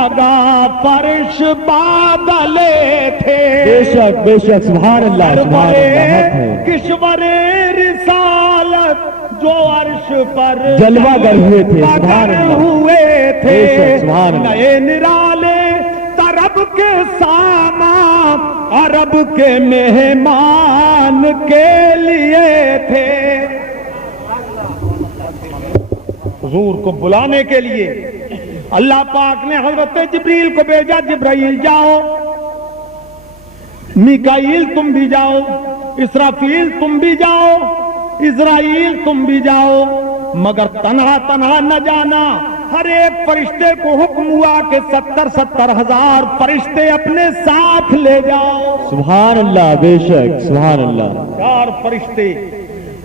جگہ فرش بادلے تھے، بے شک سبحان اللہ سبحان اللہ، کشور رسالت جو عرش پر جلوہ گر ہوئے تھے، سبحان اللہ ہوئے تھے، بے شک سبحان اللہ، نئے نرالے طرب کے سامان عرب کے مہمان کے لیے تھے۔ حضور کو بلانے کے لیے اللہ پاک نے حضرت جبریل کو بھیجا، جبرائیل جاؤ، میکائیل تم بھی جاؤ، اسرافیل تم بھی جاؤ، اسرائیل تم بھی جاؤ، مگر تنہا تنہا نہ جانا، ہر ایک فرشتے کو حکم ہوا کہ 70,000 فرشتے اپنے ساتھ لے جاؤ۔ سبحان اللہ بے شک سبحان اللہ، 4 فرشتے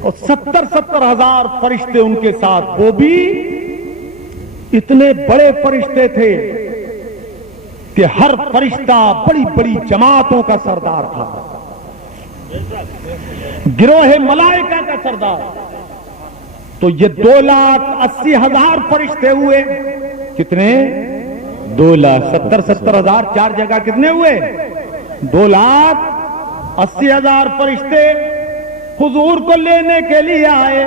اور 70,000 فرشتے ان کے ساتھ، وہ بھی اتنے بڑے فرشتے تھے کہ ہر فرشتہ بڑی بڑی جماعتوں کا سردار تھا، گروہ ملائکہ کا سردار۔ تو یہ 2,80,000 فرشتے ہوئے، کتنے؟ 2,70,000 4 جگہ کتنے ہوئے؟ 2,80,000 فرشتے حضور کو لینے کے لیے آئے،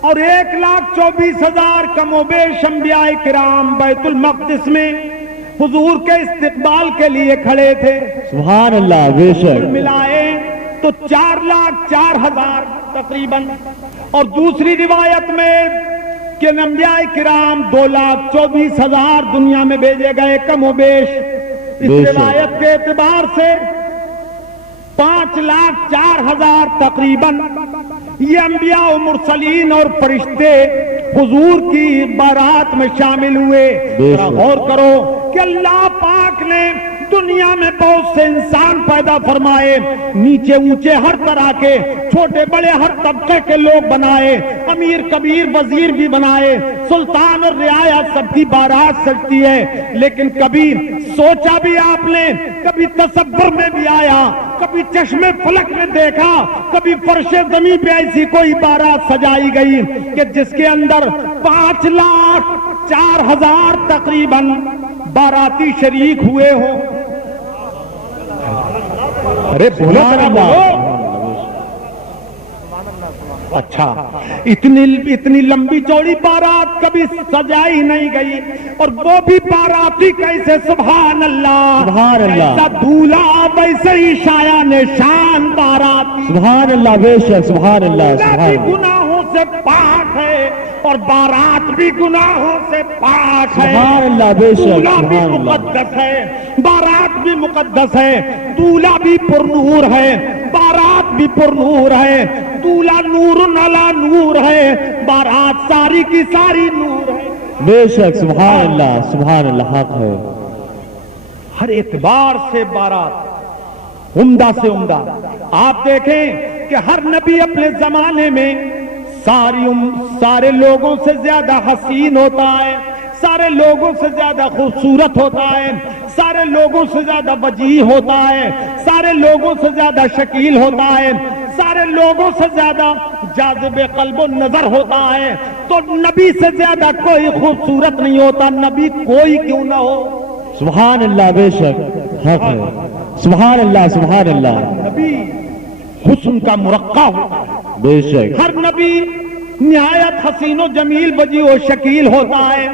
اور 1,24,000 کم و بیش انبیاء کرام بیت المقدس میں حضور کے استقبال کے لیے کھڑے تھے۔ سبحان اللہ بے شک، ملائے تو 4,04,000 تقریباً، اور دوسری روایت میں کہ انبیاء کرام 2,24,000 دنیا میں بھیجے گئے کم و بیش۔ اس روایت کے اعتبار سے 5,04,000 تقریباً یہ انبیاء و مرسلین اور فرشتے حضور کی بارات میں شامل ہوئے۔ غور کرو کہ اللہ پاک نے دنیا میں بہت سے انسان پیدا فرمائے، نیچے اونچے ہر طرح کے، چھوٹے بڑے ہر طبقے کے لوگ بنائے، امیر کبیر وزیر بھی بنائے، سلطان اور رعایا سب کی بارات سجتی ہے، لیکن کبھی سوچا بھی آپ نے، کبھی تصور میں بھی آیا، کبھی چشم فلک میں دیکھا، کبھی فرش زمین پہ ایسی کوئی بارات سجائی گئی کہ جس کے اندر 5,04,000 تقریباً باراتی شریک ہوئے ہوں؟ ارے بولو ذرا بولو۔ اچھا، اتنی لمبی چوڑی بارات کبھی سجائی نہیں گئی، اور وہ بھی باراتی کیسے؟ سبحان اللہ سبحان اللہ، ایسا دولہا ویسے ہی شایع نشان بارات، سبحان اللہ بے شک سبحان اللہ سبحان اللہ، گناہوں سے پاک ہے اور بارات بھی گناہوں سے پاک ہے، سبحان اللہ بے شک دولہا بھی سبحان اللہ، مقدس ہے، بارات بھی مقدس ہے، دولہا بھی پرنور ہے، بارات بھی پرنور ہے، دولہا نور علی نور ہے، بارات ساری کی ساری نور ہے۔ بے شک سبحان اللہ سبحان اللہ، حق ہے، ہر اعتبار سے بارات عمدہ سے عمدہ۔ آپ دیکھیں کہ ہر نبی اپنے زمانے میں سارے لوگوں سے زیادہ حسین ہوتا ہے، سارے لوگوں سے زیادہ خوبصورت ہوتا ہے، سارے لوگوں سے زیادہ وجیح ہوتا ہے، سارے لوگوں سے زیادہ شکیل ہوتا ہے، سارے لوگوں سے زیادہ جاذب قلب و نظر ہوتا ہے۔ تو نبی سے زیادہ کوئی خوبصورت نہیں ہوتا، نبی کوئی کیوں نہ ہو۔ سبحان اللہ بے شک، حق ہے، سبحان اللہ سبحان اللہ، نبی حسن کا مرقع ہوتا ہے، بے شک، ہر نبی نہایت حسین و جمیل وجیح و شکیل ہوتا ہے،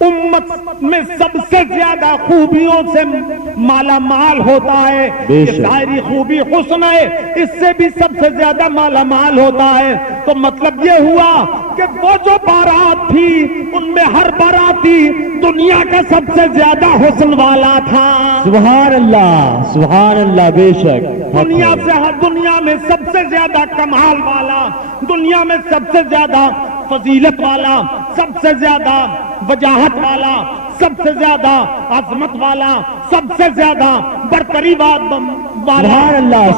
امت میں سب سے زیادہ خوبیوں سے مالا مال ہوتا ہے، یہ ظاہری خوبی حسن ہے، اس سے بھی سب سے زیادہ مالا مال ہوتا ہے۔ تو مطلب یہ ہوا کہ وہ جو بارات تھی ان میں ہر باراتی دنیا کا سب سے زیادہ حسن والا تھا، سبحان اللہ بے شک، دنیا میں سب سے زیادہ کمال والا، دنیا میں سب سے زیادہ فضیلت والا، سب سے زیادہ وجاہت والا، سب سے زیادہ عظمت والا، سب سے زیادہ برتری والا،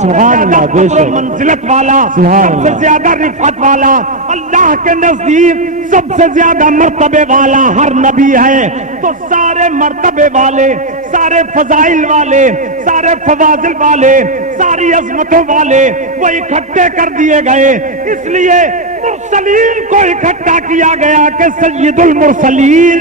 سبحان اللہ بے شک، منزلت والا، سبحان سب سے اللہ، زیادہ رفعت والا، اللہ کے نزدیک سب سے زیادہ مرتبے والا ہر نبی ہے۔ تو سارے مرتبے والے، سارے فضائل والے، سارے فواضل والے، ساری عظمتوں والے وہ اکٹھے کر دیے گئے، اس لیے مرسلین کو اکٹھا کیا گیا کہ سید المرسلین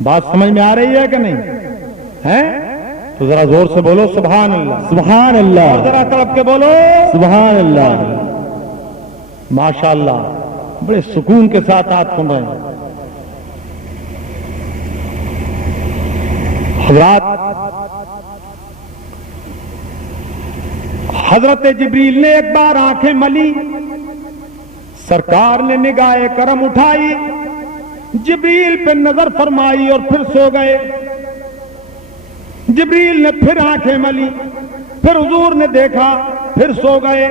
بات سمجھ میں آ رہی ہے کہ نہیں ہے؟ تو ذرا زور سے بولو سبحان اللہ، سبحان اور اللہ، ذرا تڑپ کے بولو سبحان اللہ۔ ماشاءاللہ، بڑے سکون کے ساتھ آپ سن رہے ہیں حضرات۔ حضرت جبریل نے ایک بار آنکھیں ملی، سرکار نے نگاہ کرم اٹھائی، جبریل پہ نظر فرمائی اور پھر سو گئے۔ جبریل نے پھر آنکھیں ملی، پھر حضور نے دیکھا، پھر سو گئے۔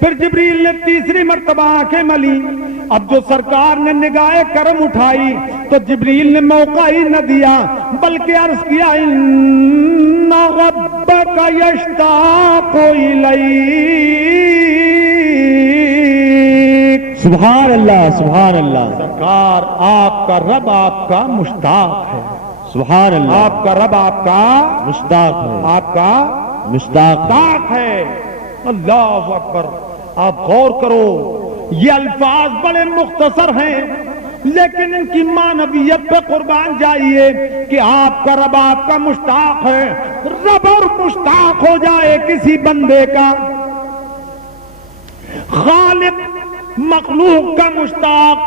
پھر جبریل نے تیسری مرتبہ آنکھیں ملی، اب جو سرکار نے نگاہ کرم اٹھائی تو جبریل نے موقع ہی نہ دیا، بلکہ عرض کیا ان ربک یشتاق الیک۔ سبحان اللہ، سبحان اللہ، سرکار آپ کا رب آپ کا مشتاق ہے، سبحان اللہ، آپ کا رب آپ کا مشتاق ہے، آپ کا مشتاق ہے۔ مشتاق ہے۔ اللہ اکبر، آپ غور کرو، یہ الفاظ بڑے مختصر ہیں لیکن ان کی معنویت پہ قربان جائیے کہ آپ کا رب آپ کا مشتاق ہے۔ رب اور مشتاق ہو جائے کسی بندے کا، خالق مخلوق کا مشتاق،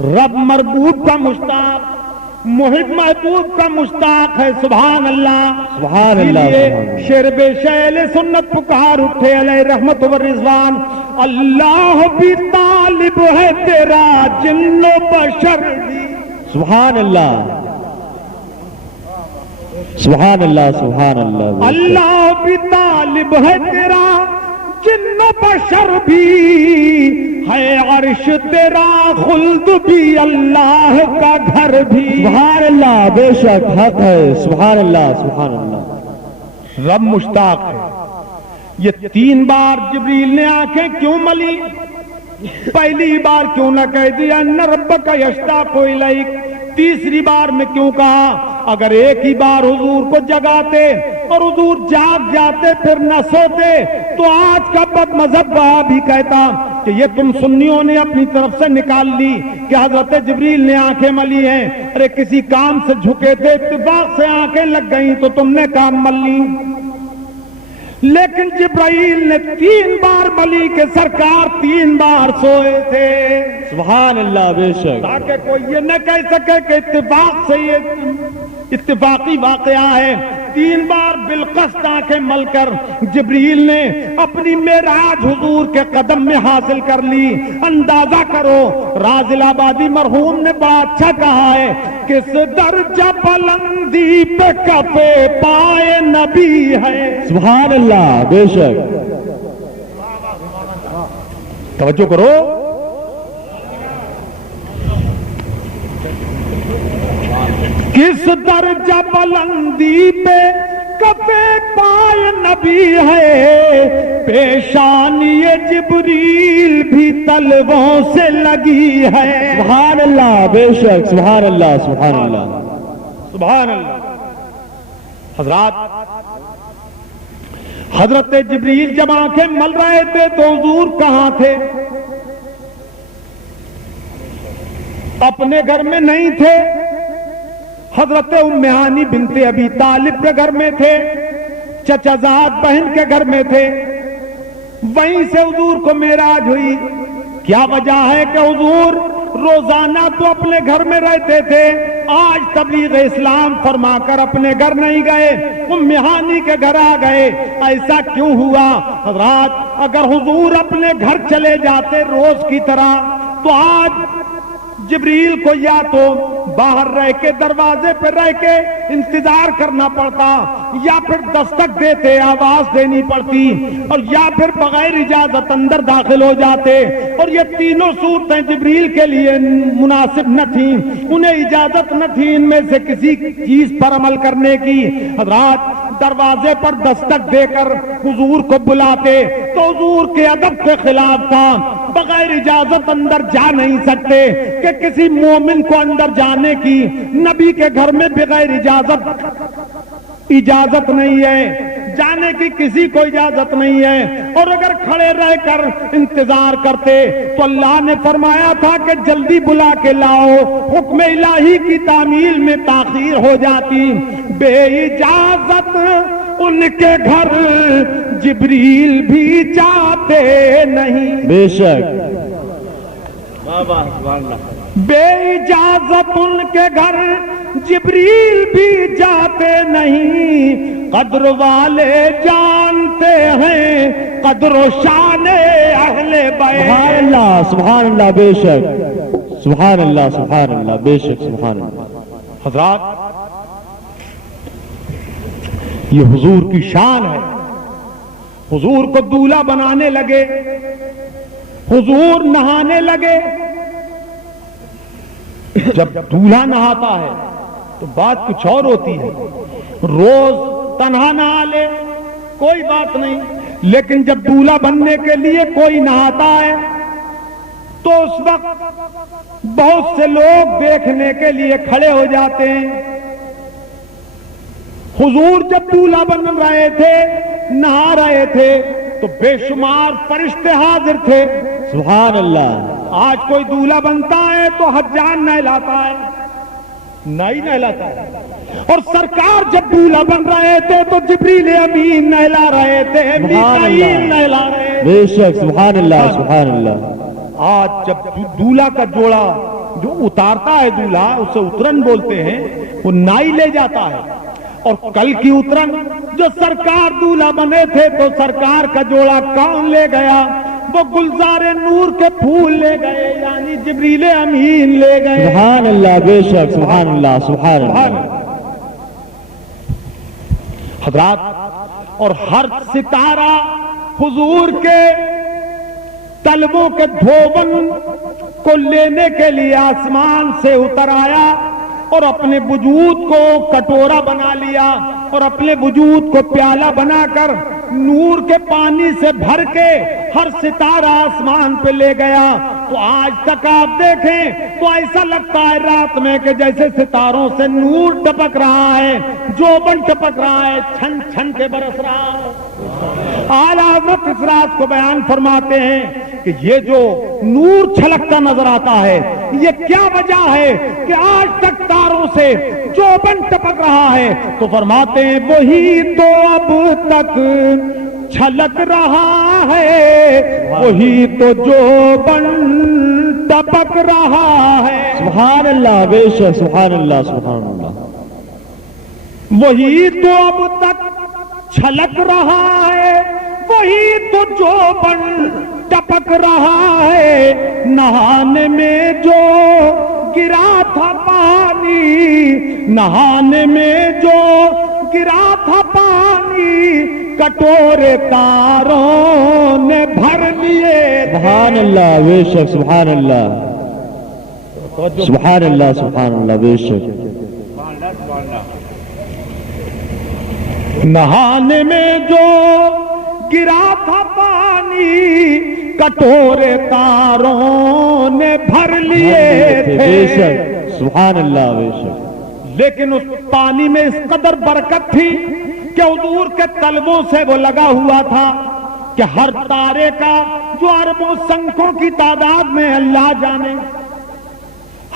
رب مربوب کا مشتاق، محب محبوب کا مشتاق ہے۔ سبحان اللہ، سبحان اللہ، اسی لیے سبحان اللہ۔ شیر بے شیل سنت پکار اٹھے علیہ رحمت و رضوان، اللہ بھی طالب ہے تیرا جن و بشر بھی۔ سبحان اللہ، سبحان اللہ، سبحان اللہ، اللہ بھی طالب ہے تیرا جن و بشر بھی، ہے عرش تیرا خلد بھی اللہ کا گھر بھی۔ سبحان اللہ، بے شک حق ہے، سبحان اللہ، سبحان اللہ۔ رب مشتاق ہے۔ یہ 3 بار جبریل نے آنکھیں کیوں ملی؟ پہلی بار کیوں نہ کہہ دیا ان ربک یشتاق الیک؟ تیسری بار میں کیوں کہا؟ اگر ایک ہی بار حضور کو جگاتے اور حضور جاگ جاتے پھر نہ سوتے تو آج کا بد مذہب بھی کہتا کہ یہ تم سنیوں نے اپنی طرف سے نکال لی کہ حضرت جبریل نے آنکھیں ملی ہیں، ارے کسی کام سے جھکے تھے، اتفاق سے آنکھیں لگ گئیں تو تم نے کام مل لی۔ لیکن جبرائیل نے 3 بار ملی کہ سرکار 3 بار سوئے تھے، سبحان اللہ، بے شک۔ تاکہ کوئی یہ نہ کہہ سکے کہ اتفاق سے یہ اتفاقی واقعہ ہے۔ 3 بار بالقصد آنکھیں مل کر جبریل نے اپنی معراج حضور کے قدم میں حاصل کر لی۔ اندازہ کرو، رازل آبادی مرحوم نے بڑا اچھا کہا ہے، کس درجہ بلندی پہ کفے پائے نبی ہے۔ سبحان اللہ، بے شک۔ توجہ کرو، کس درجہ بلندی پہ کفے پائے نبی ہے، پیشانی جبریل بھی تلووں سے لگی ہے۔ سبحان اللہ، بے شک، سبحان اللہ، سبحان اللہ، سبحان اللہ۔ حضرات، حضرت جبریل جب آنکھیں مل رہے تھے تو حضور کہاں تھے؟ اپنے گھر میں نہیں تھے، حضرت ام ہانی بنت ابی طالب کے گھر میں تھے، چچا زاد بہن کے گھر میں تھے۔ وہیں سے حضور کو معراج ہوئی۔ کیا وجہ ہے کہ حضور روزانہ تو اپنے گھر میں رہتے تھے، آج تبلیغ اسلام فرما کر اپنے گھر نہیں گئے، ام ہانی کے گھر آ گئے؟ ایسا کیوں ہوا؟ حضرات، اگر حضور اپنے گھر چلے جاتے روز کی طرح تو آج جبریل کو یا تو باہر رہ کے دروازے پہ رہ کے انتظار کرنا پڑتا، یا پھر دستک دیتے آواز دینی پڑتی، اور یا پھر بغیر اجازت اندر داخل ہو جاتے، اور یہ تینوں صورتیں جبریل کے لیے مناسب نہ تھیں، انہیں اجازت نہ تھی ان میں سے کسی چیز پر عمل کرنے کی۔ حضرات، دروازے پر دستک دے کر حضور کو بلاتے تو حضور کے ادب کے خلاف تھا، بغیر اجازت اندر جا نہیں سکتے کہ کسی مومن کو اندر جانے کی نبی کے گھر میں بغیر اجازت نہیں ہے، جانے جانے کی کسی کو اجازت نہیں ہے، اور اگر کھڑے رہ کر انتظار کرتے تو اللہ نے فرمایا تھا کہ جلدی بلا کے لاؤ، حکم الہی کی تعمیل میں تاخیر ہو جاتی۔ بے اجازت ان کے گھر جبریل بھی جاتے نہیں، بے شک، بے اجازت ان کے گھر جبریل بھی جاتے نہیں، قدر والے جانتے ہیں قدر و شان اہل بیت۔ سبحان اللہ، سبحان اللہ، بے شک، سبحان اللہ، سبحان اللہ، بے شک، سبحان اللہ۔ حضرات، یہ حضور کی شان ہے۔ حضور کو دولہا بنانے لگے، حضور نہانے لگے۔ جب دولہا نہاتا ہے تو بات کچھ اور ہوتی ہے، روز تنہا نہا لے کوئی بات نہیں، لیکن جب دولہا بننے کے لیے کوئی نہاتا ہے تو اس وقت بہت سے لوگ دیکھنے کے لیے کھڑے ہو جاتے ہیں۔ حضور جب دولہا بن رہے تھے، نہا رہے تھے، تو بے شمار فرشتے حاضر تھے۔ سبحان اللہ۔ آج کوئی دولہا بنتا ہے تو حجان نہلاتا ہے، نہیں نہلاتا ہے، اور سرکار جب دولہا بن رہے تھے تو جبریل امین نہلا رہے تھے، میکائیل نہلا رہے تھے۔ بے شک، سبحان اللہ، سبحان اللہ۔ آج جب دولہا کا جوڑا جو اتارتا ہے دولہا، اسے اترن بولتے ہیں، وہ نائی لے جاتا ہے، اور کل کی اترن جو سرکار دولہا بنے تھے تو سرکار کا جوڑا کون لے گیا؟ وہ گلزار نور کے پھول لے گئے، یعنی جبریل امین لے گئے۔ سبحان اللہ، بے شک، سبحان اللہ، سبحان اللہ۔ حضرات، اور ہر ستارہ حضور کے طلبوں کے دھوبن کو لینے کے لیے آسمان سے اتر آیا، اور اپنے وجود کو کٹورا بنا لیا، اور اپنے وجود کو پیالہ بنا کر نور کے پانی سے بھر کے ہر ستارہ آسمان پہ لے گیا۔ تو آج تک آپ دیکھیں تو ایسا لگتا ہے رات میں کہ جیسے ستاروں سے نور ٹپک رہا ہے، جوبن ٹپک رہا ہے، چھن چھن کے برس رہا ہے۔ اعلیٰ حضرت اس رات کو بیان فرماتے ہیں کہ یہ جو نور چھلکتا نظر آتا ہے، یہ کیا وجہ ہے کہ آج تک تاروں سے جوبن ٹپک رہا ہے؟ تو فرماتے ہیں وہی تو اب تک چھلک رہا ہے، وہی تو جوبن ٹپک رہا ہے۔ سبحان اللہ، بے شک، سبحان اللہ، سبحان اللہ۔ وہی تو اب تک چھلک رہا ہے، وہی تو جوبن ٹپک رہا ہے، نہانے میں جو گرا تھا پانی، نہانے میں جو گرا تھا پانی، کٹورے تاروں نے بھر لیے۔ سبحان اللہ، بے شک، سبحان اللہ، سبحان اللہ، سبحان اللہ، بے شک۔ نہانے میں جو گرا تھا پانی، کٹورے تاروں نے بھر لیے تھے۔ بے شک، سبحان اللہ، بے شک۔ لیکن اس پانی میں اس قدر برکت تھی کہ حضور کے طلبوں سے وہ لگا ہوا تھا کہ ہر تارے کا جو اربوں سنکھوں کی تعداد میں اللہ جانے،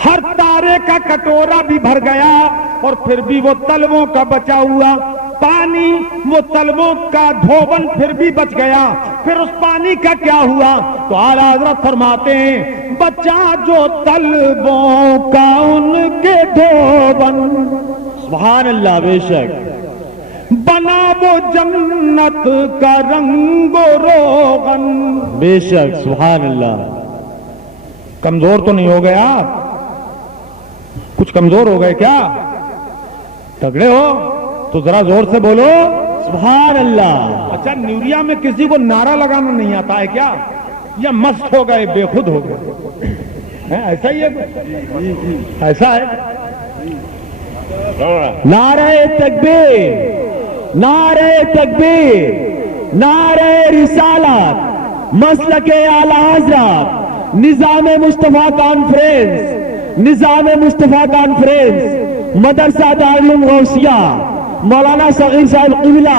ہر تارے کا کٹورا بھی بھر گیا، اور پھر بھی وہ طلبوں کا بچا ہوا پانی، وہ طلبوں کا دھوبن پھر بھی بچ گیا۔ پھر اس پانی کا کیا ہوا؟ تو اعلیٰ حضرت فرماتے ہیں بچا جو طلبوں کا ان کے دھوبن، سبحان اللہ، بے شک۔ بنا وہ جنت کا رنگ و روغن۔ بے شک، سبحان اللہ۔ کمزور تو نہیں ہو گئے آپ؟ کچھ کمزور ہو گئے کیا؟ تگڑے ہو تو ذرا زور سے بولو سبحان اللہ۔ اچھا، نیوریا میں کسی کو نعرہ لگانا نہیں آتا ہے کیا؟ یا مست ہو گئے، بے خود ہو گئے؟ ایسا ہی ہے، ایسا ہے۔ نعرہ تکبیر، نعرہ تکبیر، نعرہ رسالت، مسلک اعلی حضرت، نظام مصطفیٰ کانفرنس، نظام مصطفیٰ کانفرنس، مدرسہ دارالعلوم غوثیہ، مولانا صغیر صاحب قبلہ،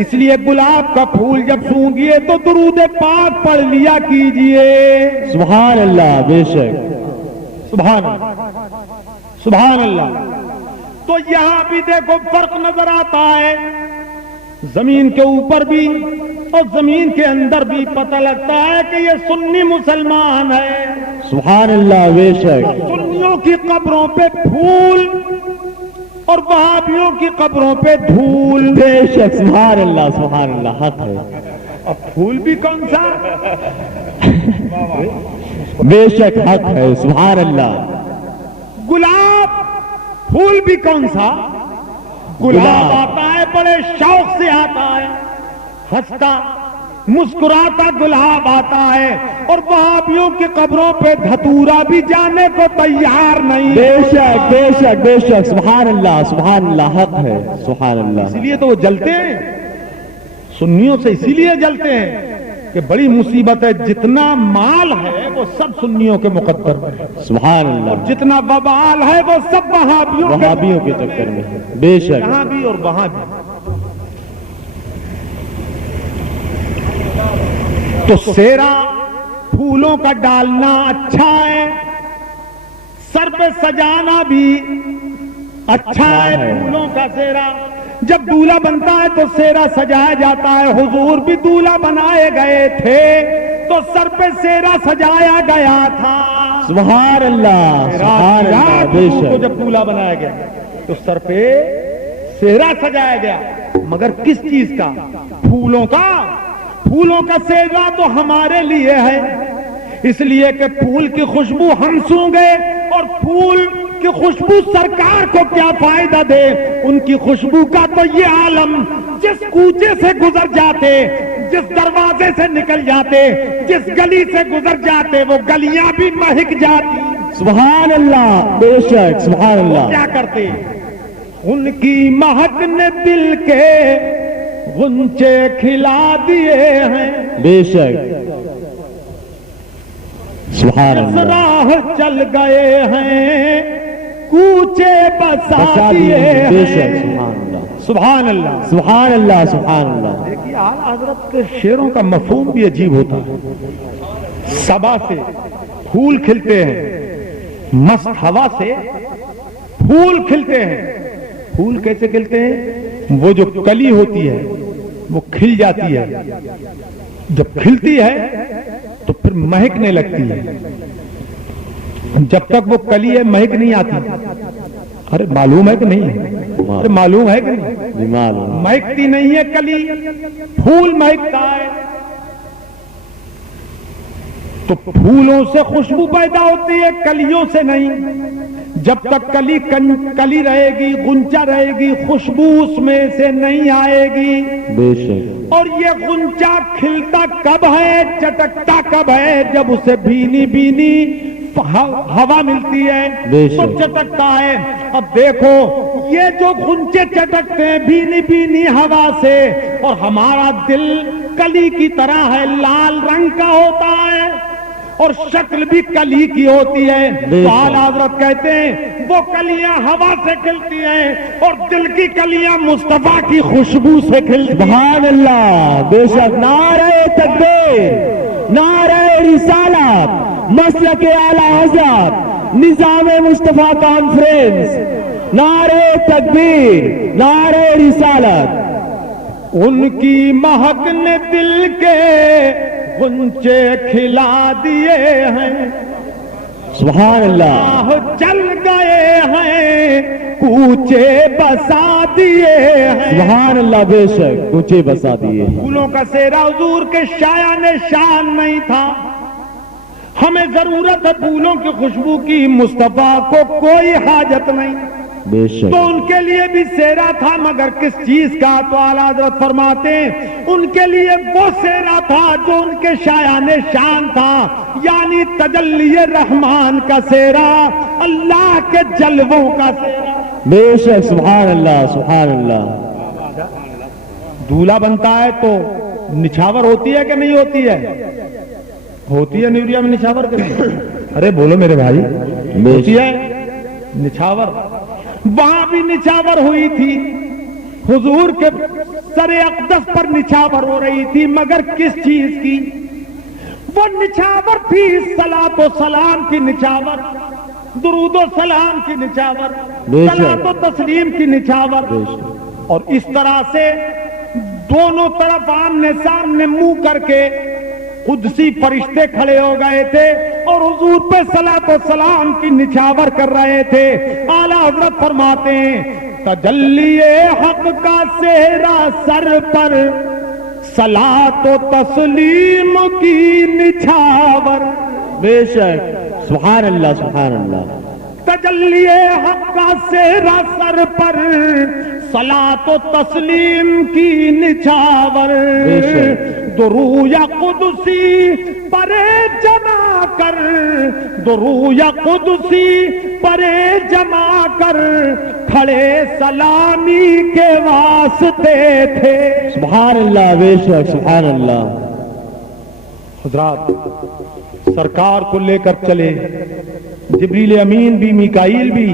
اس لیے گلاب کا پھول جب سونگھیے تو درود پاک پڑھ لیا کیجئے. سبحان اللہ. بے شک. سبحان اللہ سبحان اللہ. تو یہاں بھی دیکھو فرق نظر آتا ہے. زمین کے اوپر بھی اور زمین کے اندر بھی پتہ لگتا ہے کہ یہ سنی مسلمان ہے. سبحان اللہ. بے شک. سنیوں کی قبروں پہ پھول اور وہابیوں کی قبروں پہ دھول. بے شک. سبحان اللہ. سبحان اللہ. حق ہے. اب پھول بھی کون سا؟ بے شک حق ہے. سبحان اللہ. گلاب پھول بھی کون سا؟ گلاب آتا ہے بڑے شوق سے آتا ہے، ہنستا مسکراتا گلاب آتا ہے، اور وہابیوں کی قبروں پہ دھتورا بھی جانے کو تیار نہیں. بے شک بے شک بے شک. سبحان اللہ. سبحان اللہ. حق ہے. سبحان اللہ. اسی لیے تو وہ جلتے ہیں سنیوں سے، اسی لیے جلتے ہیں کہ بڑی مصیبت ہے. جتنا مال ہے وہ سب سنیوں کے مقدر ہے، سبحان اللہ. جتنا وبال ہے وہ سب وہابیوں کے چکر میں. بے شک. یہاں بھی اور وہاں بھی. تو سیرا پھولوں کا ڈالنا اچھا ہے، سر پہ سجانا بھی اچھا ہے. پھولوں کا سیرا جب دولہا بنتا ہے تو سیرا سجایا جاتا ہے. حضور بھی دولہا بنائے گئے تھے تو سر پہ سیرا سجایا گیا تھا. سبحان اللہ. سبحان اللہ. بے حضور کو شک. جب دولہا بنایا گیا تو سر پہ سیرا سجایا گیا، مگر کس چیز کا؟ پھولوں کا. پھولوں کا سیرا تو ہمارے لیے ہے، اس لیے کہ پھول کی خوشبو ہم سونگے، اور پھول کی خوشبو سرکار کو کیا فائدہ دے. ان کی خوشبو کا تو یہ عالم جس کوچے سے گزر جاتے، جس دروازے سے نکل جاتے، جس گلی سے گزر جاتے، وہ گلیاں بھی مہک جاتی. سبحان اللہ. بے شک. سبحان اللہ. کیا کرتے؟ ان کی مہک نے دل کے غنچے کھلا دیے ہیں. بے شک. سبحان اللہ. راہ چل گئے ہیں، کوچے بسا دیے بے شک. ہیں. سبحان اللہ. سبحان اللہ سبحان اللہ. سبحان اللہ. دیکھیے اعلیٰ حضرت کے شعروں کا مفہوم بھی عجیب ہوتا ہے. صبا سے پھول کھلتے ہیں، مست ہوا سے پھول کھلتے ہیں. پھول کیسے کھلتے ہیں؟ وہ جو کلی ہوتی ہے وہ کھل جاتی ہے، جب کھلتی ہے تو پھر مہکنے لگتی ہے. جب تک وہ کلی ہے مہک نہیں آتی. ارے معلوم ہے کہ نہیں ہے؟ ارے معلوم ہے کہ نہیں؟ مہکتی نہیں ہے کلی، پھول مہکتا ہے. تو پھولوں سے خوشبو پیدا ہوتی ہے، کلیوں سے نہیں. جب تک کلی رہے گی، غنچہ رہے گی، خوشبو اس میں سے نہیں آئے گی. بے شک. اور یہ غنچہ کھلتا کب ہے، چٹکتا کب ہے؟ جب اسے بھینی بھینی ہوا ملتی ہے تو چٹکتا ہے. اب دیکھو یہ جو غنچے چٹکتے ہیں بھینی بھینی ہوا سے، اور ہمارا دل کلی کی طرح ہے، لال رنگ کا ہوتا ہے اور شکل بھی کلی کی ہوتی ہے. تو اعلیٰ حضرت کہتے ہیں وہ کلیاں ہوا سے کھلتی ہیں اور دل کی کلیاں مصطفیٰ کی خوشبو سے کھلتی ہیں. سبحان اللہ. بے شک. نعرہ تکبیر، نعرہ رسالت، مسلک اعلیٰ حضرت، نظام مصطفیٰ کانفرنس. نعرہ تکبیر، نعرہ رسالت. ان کی مہک نے دل کے غنچے کھلا دیے ہیں. سبحان اللہ. راہ چل گئے ہیں، کوچے بسا دیے ہیں. سبحان اللہ. بے شک. کوچے بسا دیے. پھولوں کا سیرا حضور کے شایان شان نہیں تھا. ہمیں ضرورت ہے پھولوں کی خوشبو کی، مصطفیٰ کو کوئی حاجت نہیں. بے شک. تو ان کے لیے بھی سیرا تھا، مگر کس چیز کا؟ تو اعلیٰ حضرت فرماتے ہیں ان کے لیے وہ سیرا تھا جو ان کے شایان شان تھا، یعنی تجلی رحمان کا سیرا، اللہ کے جلووں کا سیرا. بے شک. سبحان اللہ. سبحان اللہ. دولہا بنتا ہے تو نچھاور ہوتی ہے کہ نہیں ہوتی ہے؟ ہوتی ہے نیوریا میں نچھاور کے نہیں؟ ارے بولو میرے بھائی. ہوتی ہے نچھاور. وہاں بھی نچھاور ہوئی تھی. حضور کے سر اقدس پر نچھاور ہو رہی تھی، مگر کس چیز کی؟ وہ نچھاور تھی صلاۃ و سلام کی نچھاور، درود و سلام کی نچھاور، صلاۃ و تسلیم کی نچھاور. اور اس طرح سے دونوں طرف آمنے سامنے منہ کر کے قدسی فرشتے کھڑے ہو گئے تھے اور حضور پہ صلاۃ و سلام کی نچھاور کر رہے تھے. اعلیٰ حضرت فرماتے ہیں تجلی حق کا سہرا سر پر، صلاۃ و تسلیم کی نچھاور. بے شک سبحان اللہ سبحان اللہ. تجلی حق کا سہرا سر پر، صلاۃ و تسلیم کی نچھاور. درویا قدسی پرے جمع کر، درویا قدسی پرے جمع کر، کھڑے سلامی کے واسطے تھے. سبحان اللہ بے شک سبحان اللہ. حضرات سرکار کو لے کر چلے جبریل امین بھی میکائیل بھی،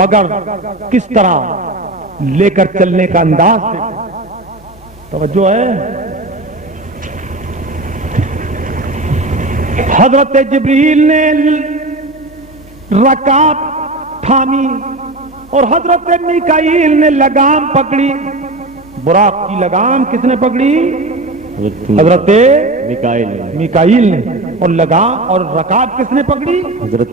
مگر کس طرح لے کر چلنے کا انداز دیکھو. توجہ ہے. حضرت جبریل نے رکاب تھامی اور حضرت میکائیل نے لگام پکڑی. براق کی لگام کس نے پکڑی؟ حضرت میکائیل میکائیل نے. اور لگام اور رکاب کس نے پکڑی؟ حضرت